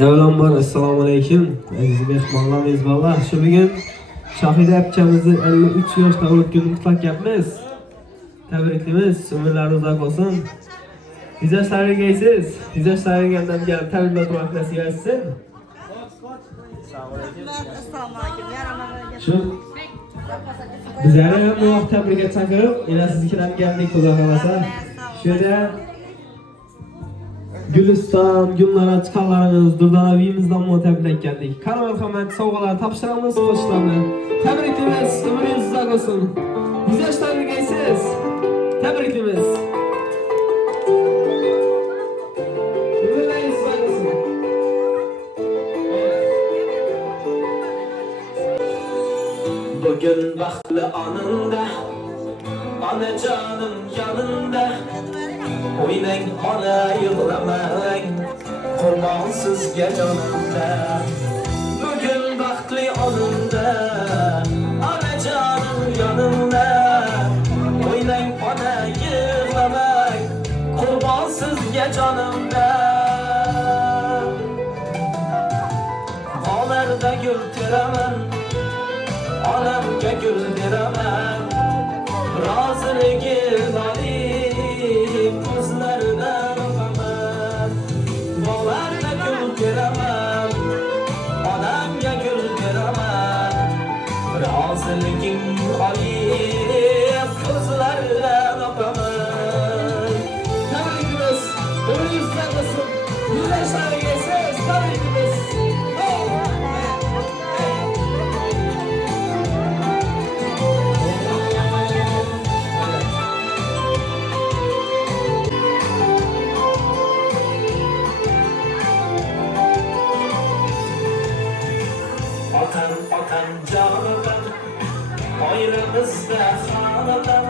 Avvalambor assalomu alaykum. Aziz mehmonlar, mezbonlar. Shu bugun Shohida apchamizni 53 yosh tug'ilib kunini qutlayapmiz. Tabriklaymiz. Umrlari uzoq bo'lsin. Yuzashlariga yeysiz. Yuzashlariga yandan kelib tabriklar turib nasib etsin. Assalomu alaykum. Shu bizlarni ham bu vaqt tabrikga chaqirib, ila siznikidan keldik xudo xolasa. Shunda Güliston, Gulnora chiqqanlarimiz, Durdona uyimizdan tabriklayib keldik. Qani marhamat, sovg'alar topshiramiz qo'shlarni. Tabriklaymiz, umringiz uzoq bo'lsin. Yuzashlariga yeysiz. Tabriklaymiz. Bugün baxtli onunda, onajonim yonimda. O'ynang ona yig'lamang, qurbon sizga jonimda. Bugün baxtli onunda, onajonim yonimda. O'ynang ona yig'lamang, qurbon sizga jonimda. Olarda gul teraman, onamga gul beraman, roziligi nolim ko'zlaridan o'paman. Bog'larda gul teraman, onamga gul beraman, roziliging nolim ko'zlaridan o'paman. Tabriklaymiz, umringiz uzoq bo'lsin, yuzashlariga siz tabriklaymiz. Otam jonim, oilamizda xonadon,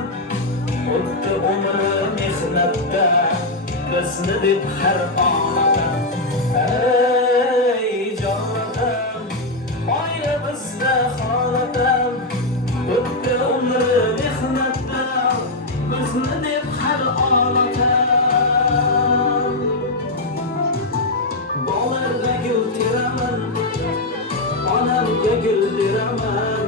o'tdi umri mehnatda, bizni deb har onada. Ey jonim, oilamizda xonadon, o'tdi umri mehnatda, bizni deb har onada. Bog'larda gul teraman, onamga gul beraman,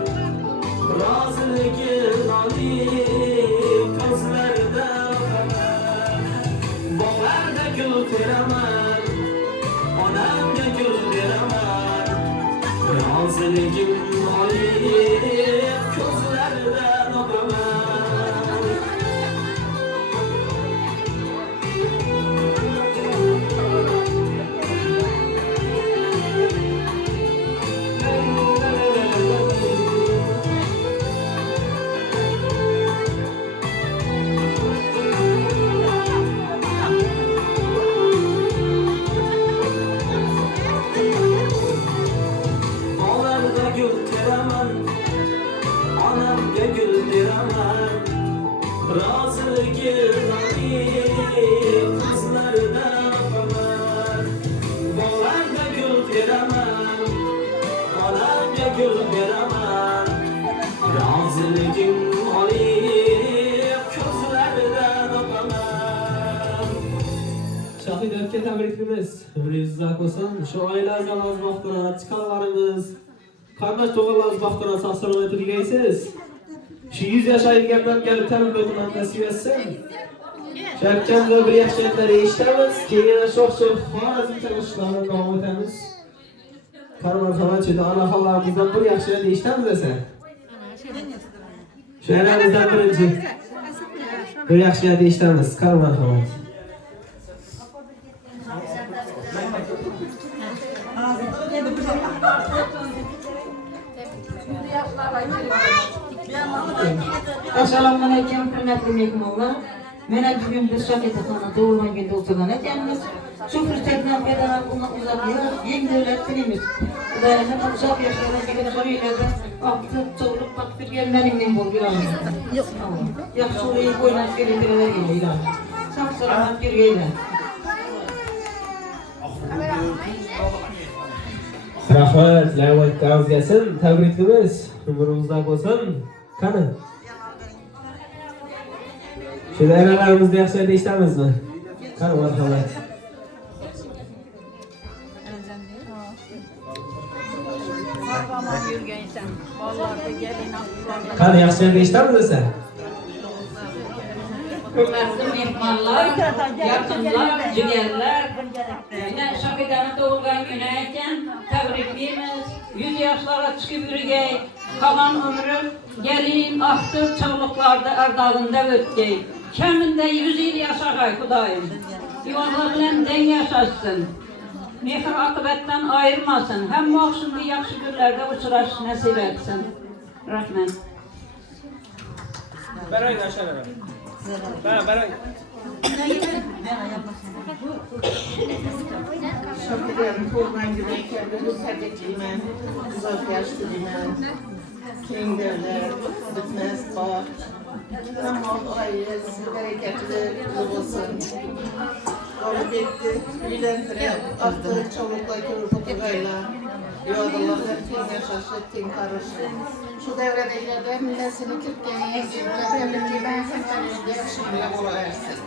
roziligi nolim ko'zlaridan o'paman. Bog'larda gul teraman, onamga gul beraman, roziligim nolim ko'zlaridan o'paman. Onamga gul beraman, roziligi nolim ko'zlaridan o'paman. Bog'larda gul teraman, onamga gul beraman, roziligim nolim ko'zlaridan o'paman. Shohida aka tabriklaymiz. Umringiz uzoq bo'lsin. Shu oila a'zolarimiz baxtini, chiqqanlarimiz, qardosh to'g'rilarimiz baxtini sog'-salomat tilgaysiz. Shu 100 yosh aytgandan kelib tabriklar nasib etsin. Sharqchamda bir yaxshiliklar eshitamiz, keyin yana sho'x-sho'x xorazmcha qo'shiqlarni davom etamiz. Qani marhamat, onaxonlarimizdan bir yaxshilik eshitamiz desa. Shu yanamizdan birinchi bir yaxshilik eshitamiz. Qani marhamat. Assalomu alaykum, hurmatli mehmonlar. Mana bugun biz Shohidaxonni tug'ilgan kunda o'tgan ekanmiz. Shu fursatdan foydalanib uni uzoq yosh, keng davlat tilimiz. Xudoyim uzoq yoshlarga qo'yiladi. Oqib to'g'ri bakib kelganingdan bo'lgan. Yaxshi o'yin o'ynab keladilar. Sog' salomat yurgaylar. Rahmat, layvak kavzgasin, tabriklaymiz. Umringiz uzoq bo'lsin. Qani? Shu dayralarimizni yaxshi eshitamiz mi? Qani marhamat. Zaman yürgeysen, vallahi gelin akıllarda. Qani yaxshi eshitamiz desa. Hürmetli mehmanlar, yakınlar, cigerler. Yine Şafidan'ın doğurgan güneyken tebrikliyimiz. 100 yaşlara çıkıp yürügey. Kalan ömrü gelin aktif çağlıklarda erdağında ötgey. Keminde 100 yıl yaşagay Kudayım. Yuvalar bilen den yaşasın. Mehir akıbetten ayırmasın. Hem muhşinli yakşı günlerde uçuraş nasip etsin. Rahmet. Baray aşağı ver. Baray. Şafidan'ın doğurgan güneyken bunu tebrikliyim. Uzak yaşlıyım. Keng devlet, bitmez bak. Ama ailesi bereketli olsun. Onu bitti, bilendirip, aktarı çolukla körüp otugayla. Yoldalarlar keng yaşaşı, keng karışı. Şu devrede ileride millesini Türkiye'ye girdiler. Belli ki ben hemen önce şimdi olayırsın.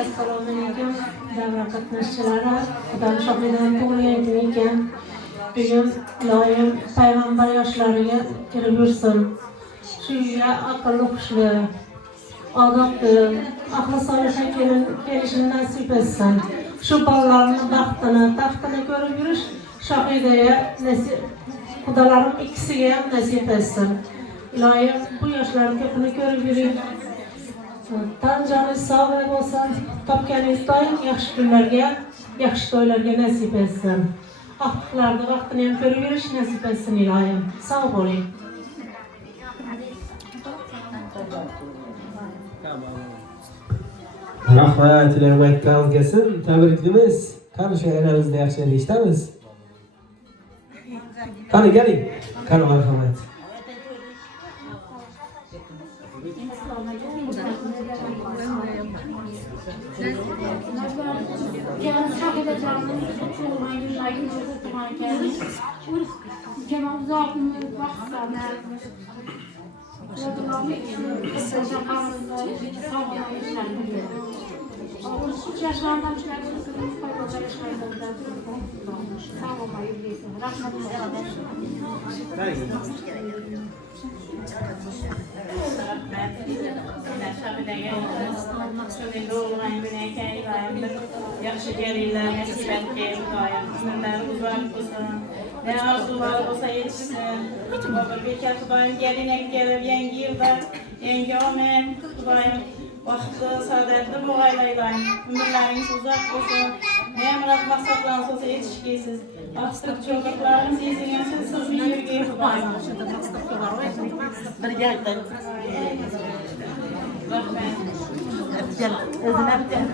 Assalamualaikum davra qatnashchilari. Xudoning shohidan tug'ilgan kun ekan. Bugun iloyim payg'ambar yoshlariga kirib yursin. Shu uyga aqlli hushli, odobli, ahli solihga kelishini nasib etsin. Shu bolalarni taxtini ko'rib yurish shohidaya nasib, xudolarim ikkisiga ham nasib etsin. Iloyim bu yoshlarni ko'pini ko'rib yuring. Tan joningiz sog'lik bo'lsin, topganingiz doim yaxshi kunlarga, yaxshi to'ylarga nasib etsin. Vaqtlarni vaqtini ham ko'rib yurish nasib etsin iloyim. Sog' bo'ling. Rahmat, iloyim aytganingiz kelsin. Tabriklaymiz. Qani shu aylanimizda yaxshi eshitamiz. Qani keling. Qani marhamat. Yarın şahide canlı tutulmayı, günlerden tutulmayı gelmiş. Cenab-ı Zaten vakıflarına Yadılarını kısaca kanunlar, savunma işlerinde. 13 yaşlarından çıkartıp kırmızı paylaşlar işlerinde savunmayı bilirsin. Rahmetli yaxshi gelirler, nasip et ki Xudayım, ömürler uzak olsun, ne arzular olsa yetişsin. Baba bekar Xudayım gelinek gelir, yengi yılda, yengi amen, Xudayım vakti, saadetli boğaylaylayın, ömürleriniz uzak olsun, ne emret maksatlarınız olsa yetişkisiz. Astık çocuklarınız izinlensin, siz bir yürügeyi Xudayım. Bir geldim. Rahmet. Gel, özüne öpeceğim.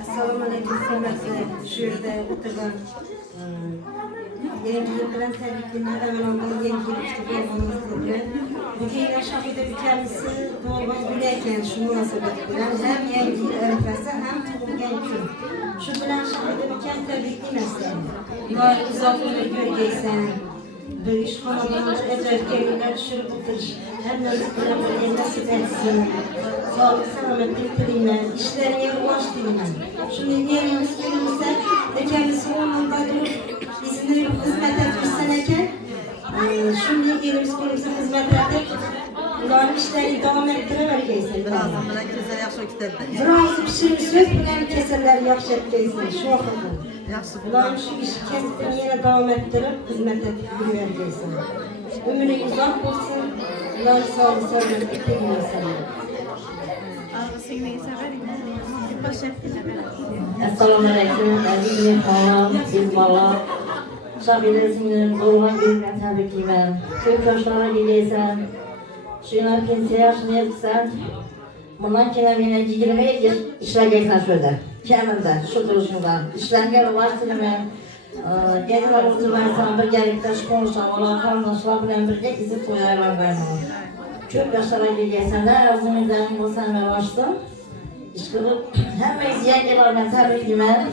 Assalamualaikum hürmetli şu yerde oturan yeni yıl bilen tebrikler evvelondan yeni yıl olmanızı bilen bugün şahide bir kendisi doğmak bilirken şu münasebet bilen hem yeni yıl arifesi hem tugulgen gün. Şu bilen şahide bir kendi tebrikler var uzak bir gölgeysen bir iş konularında ecel gemiler düşürüp oturuş hem nasipler bir nasip etsin. Sağlık selametlik dileğimle, işlerine ulaş dileğimle. Şimdi yerimiz günümüzde kendisi onunda durup bizimle hizmet etmişsen eken şimdi yerimiz günümüzde hizmet edip bunların işlerini devam ettiremeyiz. Birazdan bana güzel yaxşı kitapda. Birazı pişirmiş söz bilen keseler yaxşı etmeyizsin. Şu vakıda. Yaxşı Bunların şu işi kendisini yine devam ettirip hizmet edip yürüyeceksin. Ömrü uzak olsun. Bunların sağlığı selametlik dileğimle. Assalamualaikum, aziz mehmanlar, bizmallar. Şahidesinizin doğulan gününden tebriklimen. Tüm yaşlara geliysen, şuna pensiye yaşını yetsen, bundan kelam yine 20 yıl işlergeysen şöyle. Kendimde, şu duruşumda. İşlerge var silime. Gençler oturmaysan bir gelikte şu konuşan, olan kardeşler bilen birlikte izi koyarlar vermem. Çok yaşlara geliysen de ağzımızdan olsan ve varsın. İşte hem yengelerden tebriklemen.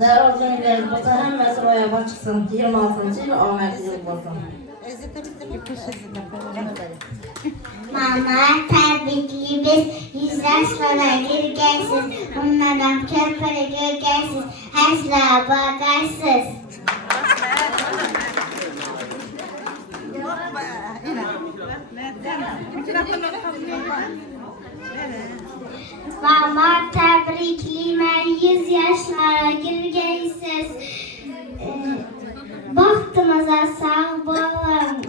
Değerli günlerimiz olsa hemmesi roya çıksın. 26. yıl Ahmet yıl olsun. Mama tabrikli biz 100 yaşlara girgesiz. Bunlardan köpürü görgesiz. Hesla bagarsız. Mama tabrikli ben 100 yaşlara girgesiz. Bahtımıza sağ bolun.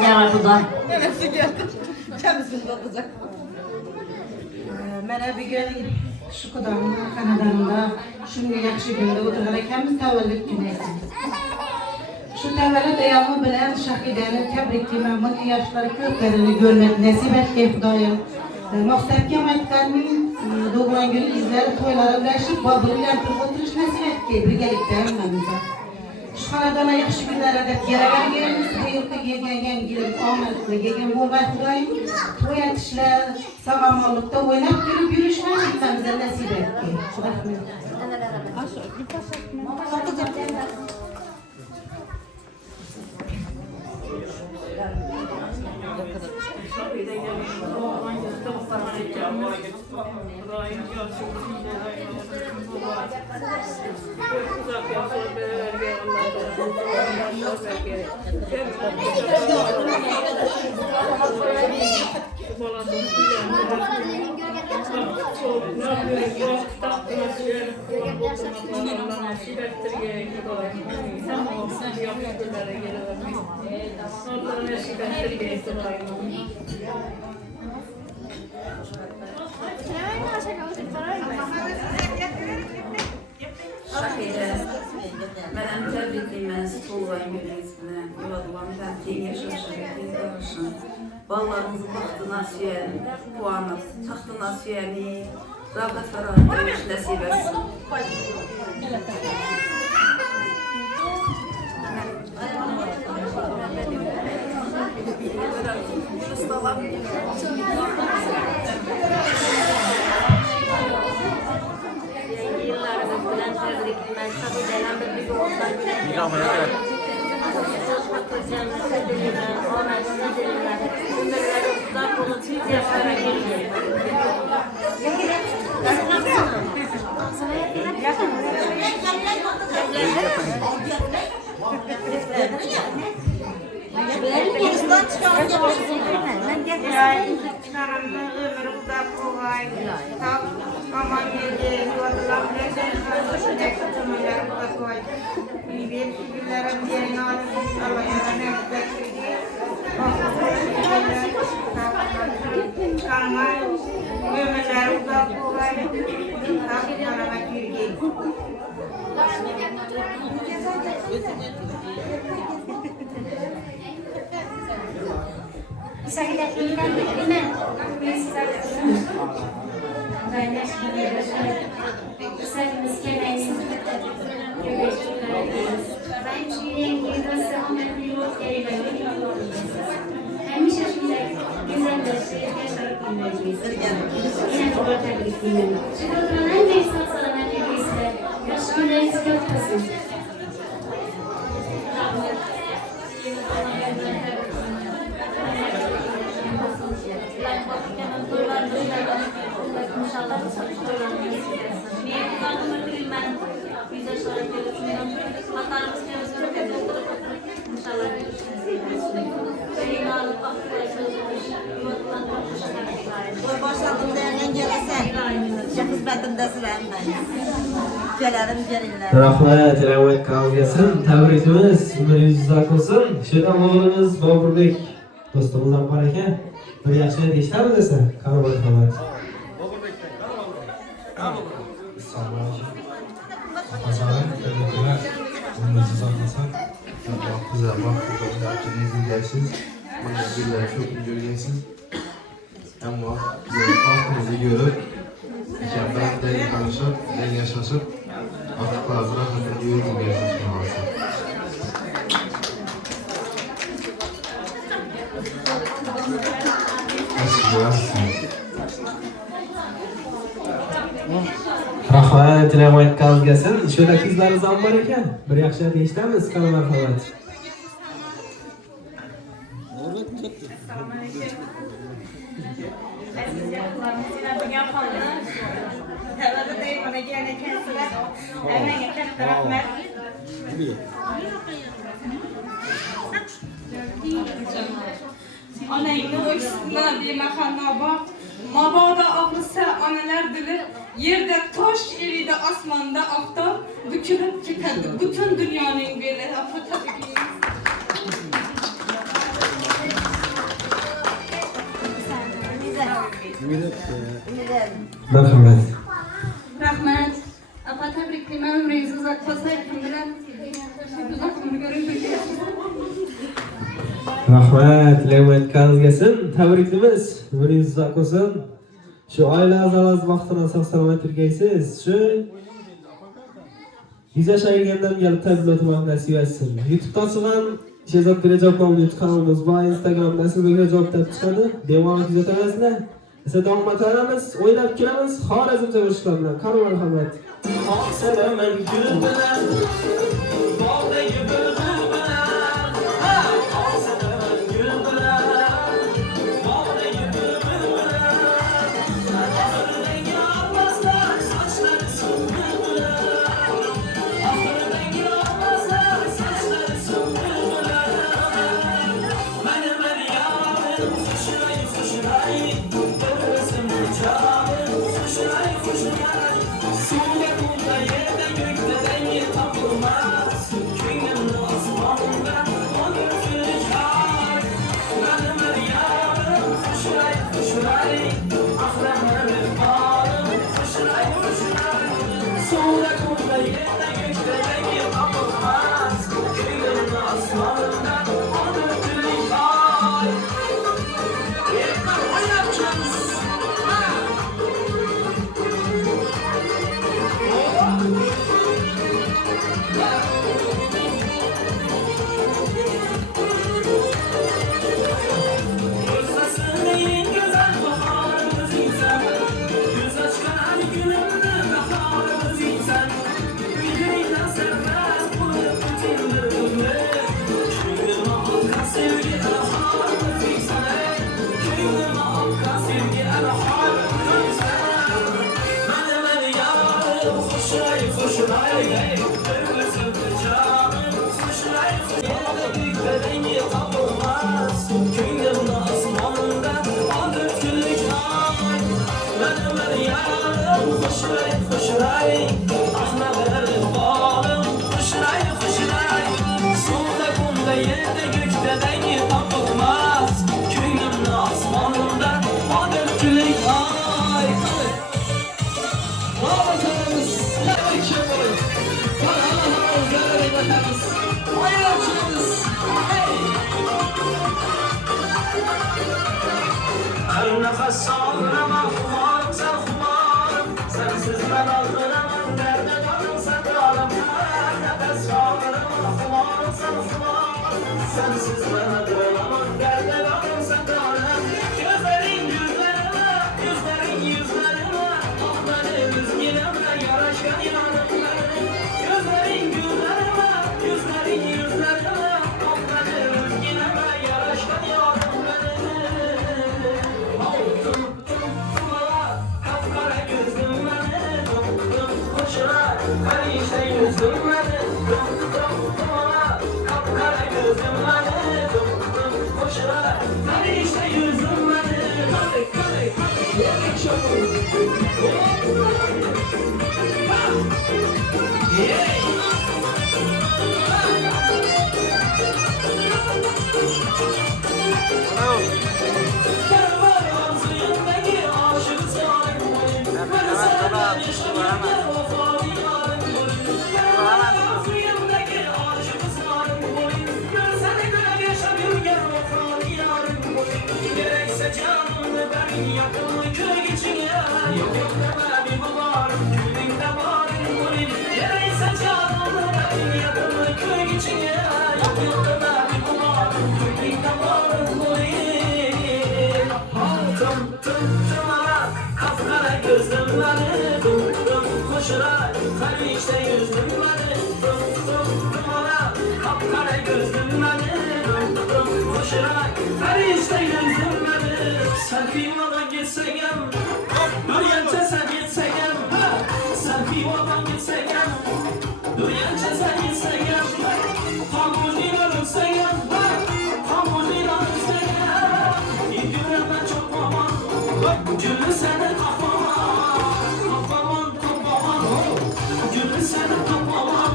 Gel buradan. Mana bugun shu qudamni xonadonida shunday yaxshi kunda o'tirgan ekanmiz, tavallud kunimiz. Shu tavallud ayyomi bilan Shahidani tabriklayman. Bunday yoshlar ko'plarini ko'rmak nasib etgan Xudoyim. Maqsadga aytganning tug'ilgan kuni izlari to'ylari birlashib, bilan turib o'tirish nasib etgan birgalikda hammamizga. Shu xonadonda yaxshi kunlarda deb yaraganmiz, bu yerga kelgan yilib omadli kelgan bo'lmay Xudoyim to'yatishlar, sog'lomlikda o'ynab kelib yurishlar hammamizga nasib etgan. Mənim təbrikliyimiz Tolğay Gülüzünə, yuvadılan təmkin yaşayışını izləmişim. Ballarımızı baxdına süyən, puanı, taxtına süyəni, rağbət və rahat nəsib etsin. Rahmat, Ravak kalgasın. Tebrikimiz yüzüzak olsun. Şuradan oğlumuz Boburbek dostumuzdan var ekan. Bir yaxshi deyishdimi desa, qani bir xabar. Hasan, tebrikler. Bunu yüzüzak olsun. Güzel bak, yaptığınızı izleyeceksiniz. Bana güzel çok göreceksiniz. Ama güzel baktığınızı görüp, mükemmel denk tanışıp, denk yaşaşıp, artık lazım. Hadi yürüyün bir yaşasın lazım. Rahmat, ilam aytganingiz kelsin. Shunda qizlaringiz ham bor ekan. Bir yaxshi eshitamiz, qani marhamat. Onangni o'ksitma bemahanno bor. Mabodo og'risa onalar dili, yerda tosh eriydi, osmonda oftob, bukilib ketadi butun dunyoning beli. Marhamat. Rahmat. Apa tabriklayman, umringiz uzoq bo'lsin. Kim bilan uzoq umr ko'ring. Rahmat, ilam aytganingiz kelsin. Tabriklaymiz. Umringiz uzoq bo'lsin. Shu oila a'zolaringiz baxtini sog'-salomat turgaysiz. Shu yashaygandan kelib tabriklar o'tmoq nasib etsin. YouTube'da chiqqan Shehzod Rajab nomli kanalimiz va Instagramda sizlarga javob topib chiqadi. Bemalol kuzatamizlar. Siz davom etamiz, o'ynab kelamiz. Xorazmcha qo'shiqlar bilan. Qani marhamat. Sevemen gül bilen, baldayı bülbül bilen. Sevemen gül bilen, baldayı bülbül bilen. Ahır rengi almazlar, saçları sümbül bilen. Ahır rengi almazlar, saçları sümbül bilen. Benim her yarım fışırayı fışırayı, gözüm canım fışırayı fışırayı. Suya kumda yerde gökte rengi tapılmaz. Köyümün asmanında o gökyüzü kar. Benim her yarım fışıray fışıray. Ahremerim bağrım fışıray fışıray. Suya kumda yerde gökte rengi tapılmaz. Köyümün asmanında o gökyüzü kar. Yeter oynatacağız. Gözlerin güzel baharımız insan. Yüz açkan her günümde baharımız insan. Yüreğine serbest bulup bütünlüğümü. Köyüme halka sevgi baharımız insan. Köyüme halka sevgi baharımız insan. Benim her yarım fışray fışray. Gözüm canım fışray fışray. Yerde rengi tapılmaz. Köyümde asmanında o dökülük ay. Benim her yarım fışray fışray. Ahmetlerim bağrım fışray fışray. Suda kumda yerde gökte rengi tapılmaz. Köyümde asmanında o dökülük ay. Bravo canımız. Evet şefim. Bana Allah'ın görevine bakarız. Oynarsınız. Hey. Her nefes ağlamam kumarım sen kumarım. Sensiz ben ağlamam derde canım sen darım. Her nefes ağlamam kumarım sen kumarım. Sensiz ben ağlamam derde canım sen darım. Gözlerin yüzlerime, yüzlerin yüzlerime. Ah benim üzgüneme yaraşkan yanım benim. Gözlerin yüzlerime, yüzlerin yüzlerime. Ah benim üzgüneme yaraşkan yanım benim. Kapkara gözüm beni, hoşuna karıştı yüzüm beni. Kapkara gözüm beni, yaşırak Ferişteyden zümreli Sen kıymadan gitsegem Duyunca sen gitsegem Sen kıymadan gitsegem Duyunca sen gitsegem Hamurliyle ölsegem Hamurliyle ölsegem İlgünden çok baban Gülü seni kapaman Kapaman kapaman Gülü seni kapaman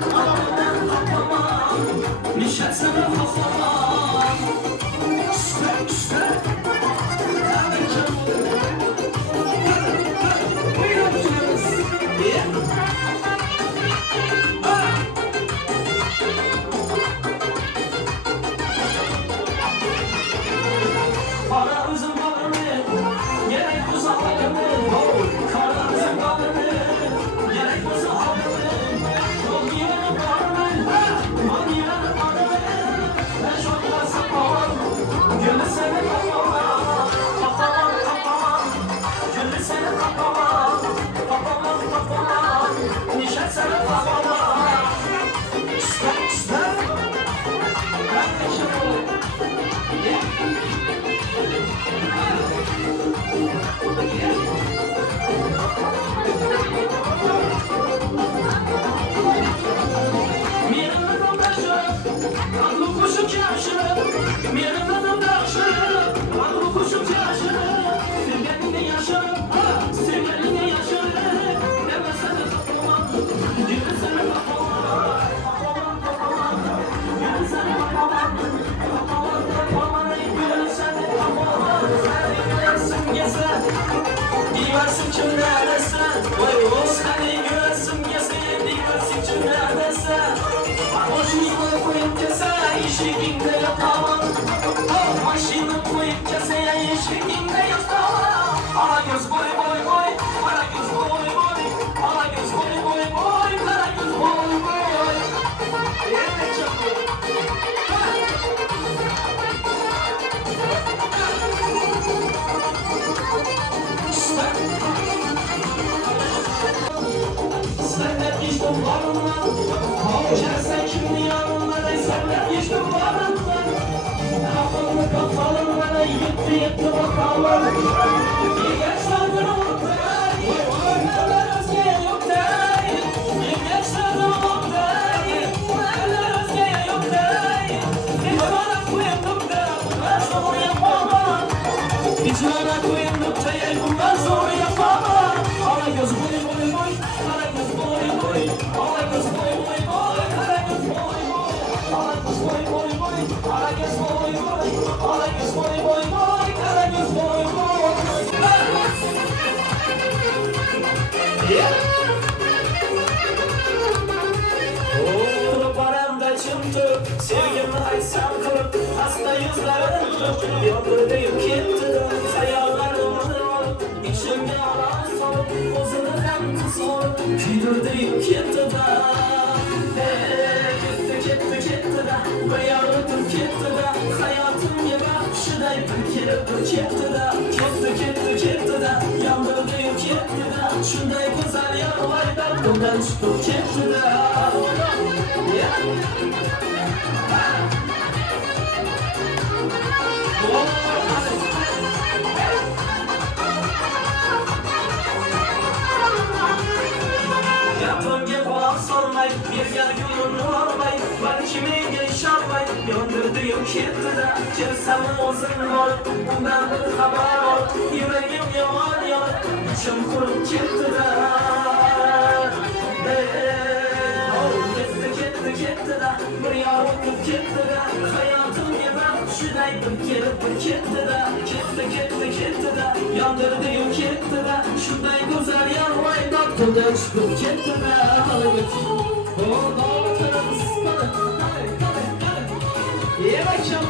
Kapaman kapaman Nişet seni kapaman İşte işte Evet canım Buyurun canımız Para üzüm balını Gerek buza alını Kara üzüm balını Gerek buza alını Yok yiyelim balını Mal yiyelim balını Ben çok yazım baban Gülü seni kapaman Kapaman kapaman Gülü seni kapaman Kapaman kapaman Nişet seni kapaman İşte işte Ben teşekkür Miran'ın başı, aklı kuşu çarşı. Miran'ın başı, aklı kuşu çarşı. Sevgelinle yaşa, sevgelinle yaşa. Deme seni kapaman, gülü seni kapaman. Kapaman, kapaman, gülü seni kapaman. Kapaman, kapaman, gülü seni kapaman. Sen gülersin geze, giversin kimlerdesin. Seni gülersin geze, giversin kimlerdesin. Başını koyup keseye eşiğinde yatamam. Başını koyup keseye eşiğinde yatamam. Ala göz boy boy boy, ala göz boy boy, ala göz boy boy boy, ala göz boy boy. Evet canım. Sen işte varınla Sen şimdi yanımda Sen işte varınla Kafamı kafalım bana Yetti bakalım Bir geç sandın ortaya Neler özgeye yok değil Bir geç sandın ortaya Neler özgeye yok değil Bir bana koyunduk da Bundan sonra yapamam Bir bana koyunduk da Bundan sonra yapamam Ala göz boy boy boy Ala göz boy boy Ala göz boy boy boy Ala göz boy boy Ala göz boy boy boy Ala göz boy boy Ala göz boy boy boy Ala göz boy boy Oğlu paramda çıktı Sevgimi açsam kırıp Hasta yüzlerim Yolda yük etti Sayarlarım İçimde alan soğuk Uzunu hem soğuk Küdürde yük etti da Gitti da Ve yavrutum gitti da Hayatım gibi akışıday Bir kere etti da Gitti da Yandırdı yük etti da Şunday güzel yarılaydan Bundan çıkıp gitti da Yapınca kulak sormay Bir yer yolunu almay Ben kimi geç almay Yöndürdü yok etti de Cevsamın uzun ol Bundan bir haber ol Yüreğim yalan yol İçim kurup gitti de Gitti de Bir yavrukum gitti de Hayatım gibi Şuday bir kere gitti de Gitti de Yandırdı yok etti de Şuday güzel yarmaydan Bundan çıkıp gitti de O dağıtırız İyi bakacağım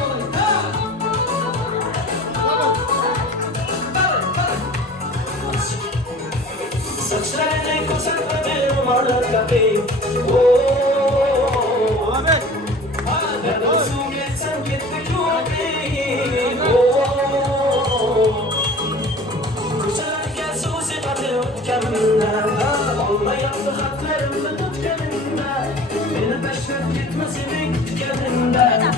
Saçlarını kısaltmadım Anlatayım Ahmet Ben olsun geçsem gittik yüreğim Kuşarken susi batı kendimden Olmayan haklarımı tut kendimden Beni peşret gitmesin kendimden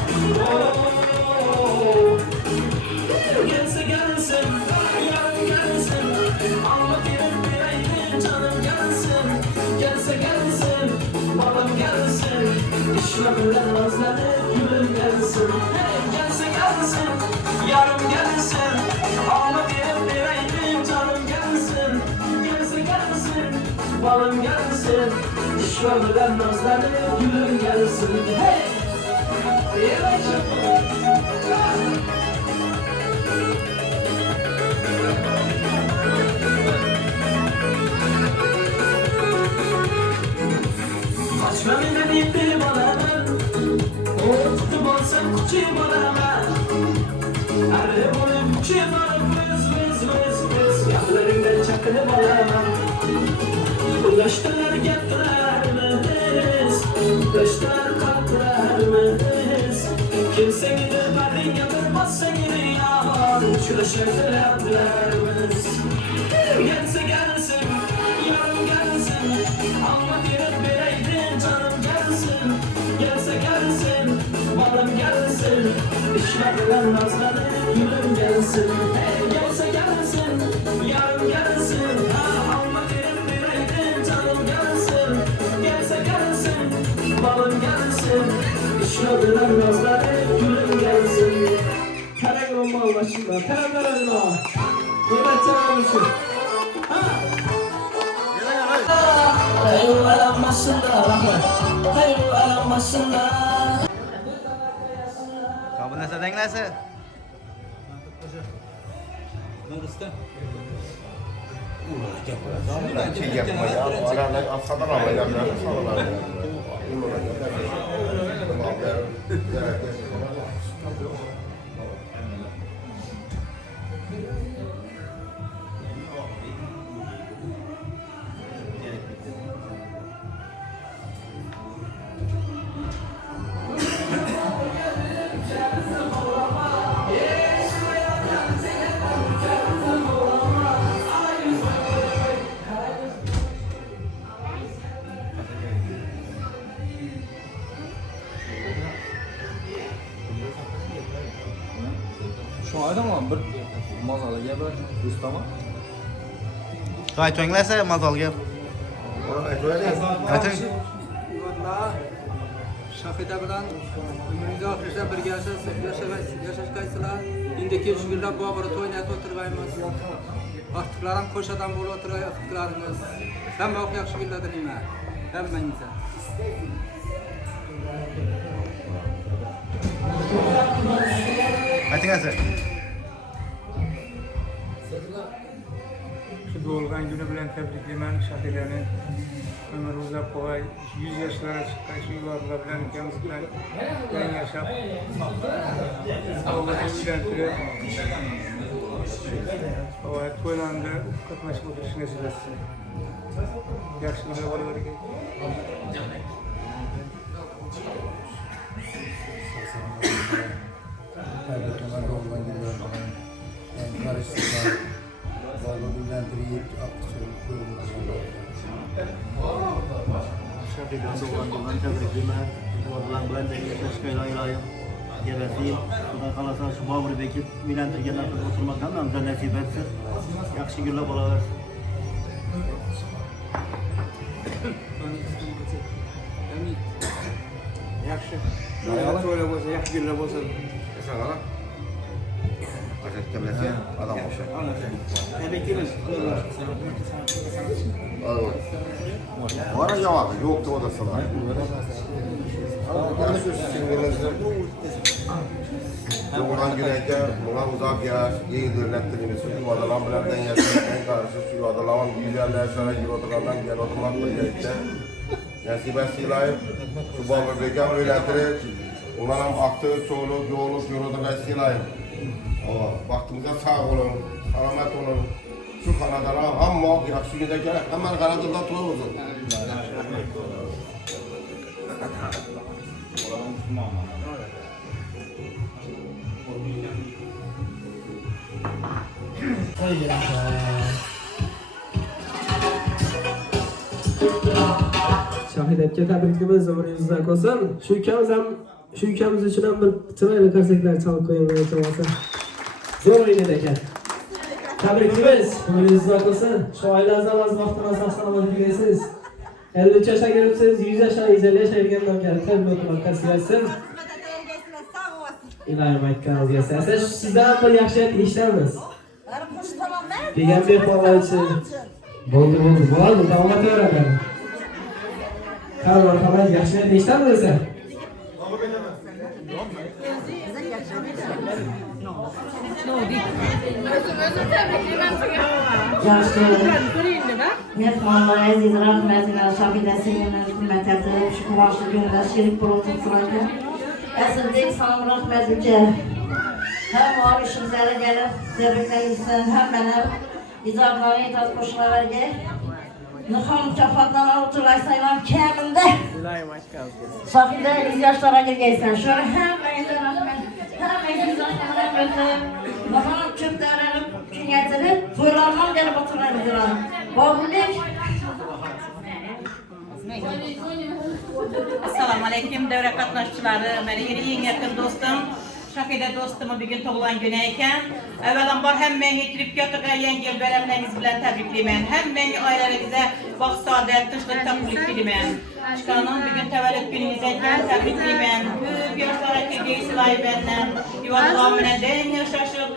yarım gelsin. Ağla verip vereydim canım gelsin. Gelsin balım gelsin. Şöyle nazlanıp gülüm gelsin. Hey! Kaçmamı dedi bana hemen. O tutup alsam kuçayım bana hemen. Arı bunu kuçayım bana vız. Yanlarından çakını bana hemen. Ulaştılar gettiler miyiz? Ulaştılar kalktılar mıyız? Kimse gidip verdin yatırmazsa gidin yaman. Şulaşırdılar miyiz? Gelse gelsin, yarım gelsin. Ama verip vereydin canım gelsin. Gelse gelsin, balım gelsin. İşlerden nazlanıp gülüm gelsin. Gelse gelsin, yarım gelsin. Ama verip vereydin canım gelsin. Gelse gelsin, balım gelsin. İşlerden nazlanıp gülüm gelsin. Terek olmalı başında, teremler önüne. Evet canım. Hayırlı başında, rahmet. Hayırlı başında. Kabul etse denglese. Şey yapma ya. Arada asadan alacağım. Şu aydan mı bir mazalı gel bir ustama. Kay tönglese mazal gel. Aytın. Şafida bilan ömrünüzü ahirete bir yaşaş kaysılar. İndiki şükürler bu abara toynayat oturbayımız. Baktıklarım koş adam bolu oturayaktıklarınız. Hem ok yakşı gülladır ime. Hem benimse. Aytın ese. Şu doğulgan günü bilen tebriklemen Şafida'nı. Ömür uzak kolay, 100 yaşlara çıkan şu yuvarla bilen ülkemiz bilen ben yaşap. Allah'ın üylentirip toylandı, katlaşıp oturuşu nasip etsin. Yakışıklı var var ki. Tebrikler doğulan günler. Karıştıklar. Varlığı bilgilendirip akışırıp koyulmuş. Şafida'nın doğulan günler tebriklemen. Varılan bilen de yaşaş kaylaylayım. Gebesil, Kuday kalasa şu babur bekip bilendirgen artık oturmaktan da bize nasip etsin. Yakşı günler bola versin. Yakşı. Hayat öyle olsa, yakşı günler olsa. Esas ala. Aşağı kemlesi adam olsa. Tebriklerimiz. Bana cevabı yoktu odasında. Doğulan güneyde buna uzak yaş, yeni devletlerimiz şu adalardan yaşayan karşı şu adaların güzel yaşlara gir oturandan gel oturmakla birlikte nasip etseylayım şu babur bekam öyledir onların aktığı çoğuluk, yoğuluk, yoludur etseylayım vaktimize sağ olun, selamet olun şu kanadana ama yakşı günde gerek hemen kanadından tuğumuzun Şahidetke tebrikimiz ömrünüzden olsun. Şu ülkemiz için hem bir çırayla karşılıklar çalıp koyulmaya çalışsın. Zor oyunu deken. Tebrikimiz ömrünüzden olsun. Şu ailazdan az vaktına saçlanamak bilesiniz. 53 yaşa gelipsiz, 100 yaşa, 150 yaşa gelgenden gel. Tebrik oturmak kasih etsin. İlayim aytganınız gelsin. Siz sizden bir yaxshi eshitamiz. Degan mehmonlar için. Bo'ldi. Bo'ladi, davom etaveraman. Qani marhamat, yaxshi eshitamiz sen. Yaxshi. Mehmonlar aziz rahmatlar, Shahidasingimiz hurmat etib, shu quvonchli kunda sherik bo'lib turibsizlar. Asildek salom rahmat uka. Hamma ishimizga kelib, tabriklaysan, hammani izohlarga itoat qo'shlarga. Nihon mukofotlarni o'tirlaysan kamida. Shahida 100 yoshlarga kirgaysan. Shuni hammangizga rahmat. Hammangizga rahmat. Nihon ko'plarni kengaytirib, to'ylardan kelib o'tirlaymiz. Boburlik. Assalomu alaykum davra qatnashchilari, meni eng yaqin do'stim, Shahida do'stimning bugun tug'ilgan kuni ekan. Avvalambor hammangizni kirib kelgan yangi yil bayramlaringiz bilan tabriklayman. Hammangiz oilalaringizga baxt, saodat, tinchlik, totuvlik tilayman. Chiqaning bugun tavallud kuningiz ekan, tabriklayman. Ko'p yoshlarga kirgaysizlar benden. Yuvalar bilan deng yashashib,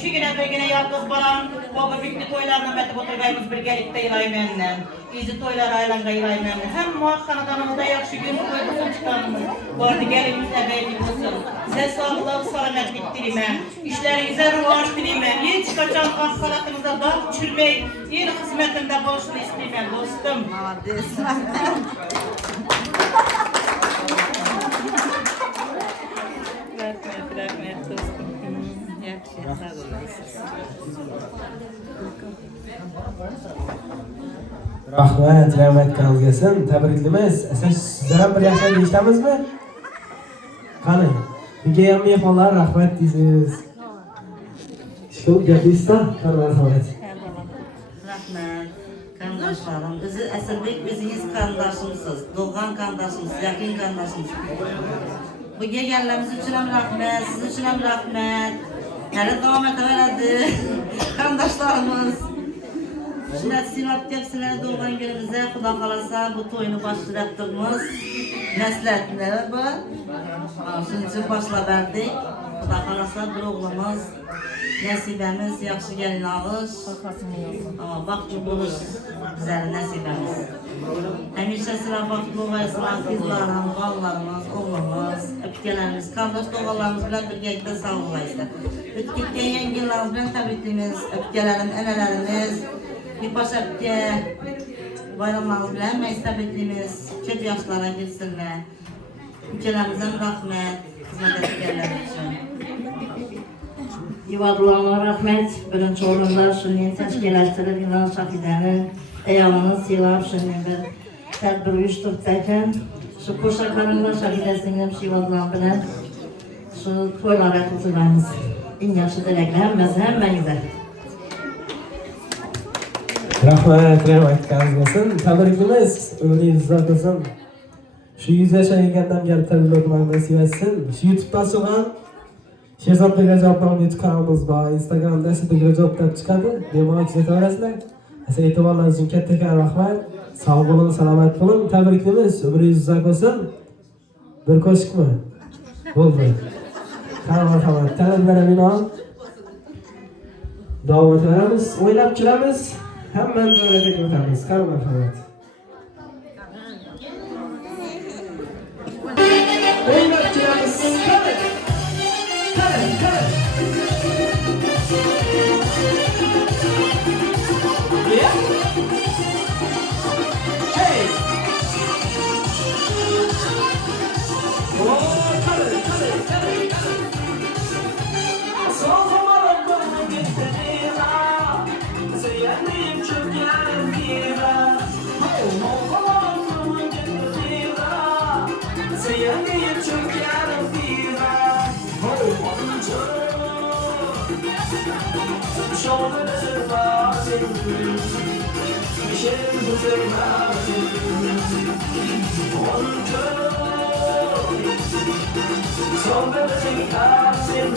shugina birgina yolg'iz bolam, Boburbekni to'ylarini matib o'tirganmiz birgalikda ilayman. Bizi to'ylar aylanga ilayman. Hamma xonadonimizda yaxshi kun to'y bo'lsin chiqanimiz. Bordigarimizda bayram bo'lsin. Size sağlık, selametlik dilerim. İşlerinize rivaj dilerim. Hiç kaçan ahiretinizde dağ çürmeyin. Yeni hizmetinde boşluğu isteyeyim dostum. Rahmet dostum. Rahmat gelsin. Tebriklerimiz. Siz sizden bir yaxshi eshitdingizmi? Qani, nega mehmonlar rahmat deysiz? Shu gapingizda rahmat. Rahmat. Qarindoshlarim, o'zi Asildek o'zingiz qarindoshimsiz, doğan qarindoshimsiz, yaqin qarindoshimsiz. Bu kelganlarimiz uchun ham rahmat, siz uchun ham rahmat. Hali davom etaveradi. Qarindoshlarimiz. Shunday sinab kelibsizlar doğan günimizda, Xudo xolasa bu to'yni boshlab turibmiz. Maslahatlar bu. Shuning uchun boshlab berdik. Xudo xolasa bir o'g'limiz, nasibamiz yaxshi kelin olish, baxtli bo'lish bizlar nasibamiz. Hamisha sizlar baxtli bo'lasizlar, qizlarim, bolalarimiz, o'g'limiz, akalarimiz, qardosh tog'alarimiz bilan birgalikda sog'laysizlar. O'tib ketgan yangi yillarimiz bilan tabriklaymiz. Akalarim, onalarimiz, Yurtbosh aka, bayramlarimiz bilan hammangizni tabriklaymiz. Ko'p yoshlarga kirsinlar. Ukalarimizdan rahmat, xizmat etganlar uchun. Yuvadlarga rahmat. Birinchi o'rinda shuni tashkillashtirib, Inon Shahidani ayolini siylab, shuni bir tadbir uyushtirdi ekan. Shu qo'sha qarindosh Shahidasini shu yuvadlar bilan shu to'ylarga qutlaymiz. Eng yaxshi tilaklar hammangizga. Rahmat aytganingiz tabriklaymiz. O'g'lingiz uzoq bo'lsin. Shu 100 yashagandan kelib tabriklayman nasib etsin. Shu YouTube'dan so'ng Sherzod Begajobning YouTube kanalimiz bor. Instagramda Begajobda deb chiqadi. Bemalol kuzataverasizlar. E'tiborlaringiz uchun katta rahmat. Sog' bo'ling, salomat bo'ling. Tabriklaymiz. Umringiz uzoq bo'lsin. Bir qo'shiqmi? Bo'ldi. Qani marhamat. Talablarga binoan davom etamiz. O'ylab kelamiz. Hammani o'ylab o'tamiz. Qani marhamat. O'ylab kelamiz. Qani. Yeah. Hey. Oh, cut it. So I'm get the deal. Say I need to get a deal. Oh, get the deal. Say I need to get a deal. Oh, on the shoulder the rising, Michelle was a rising, one girl, so better than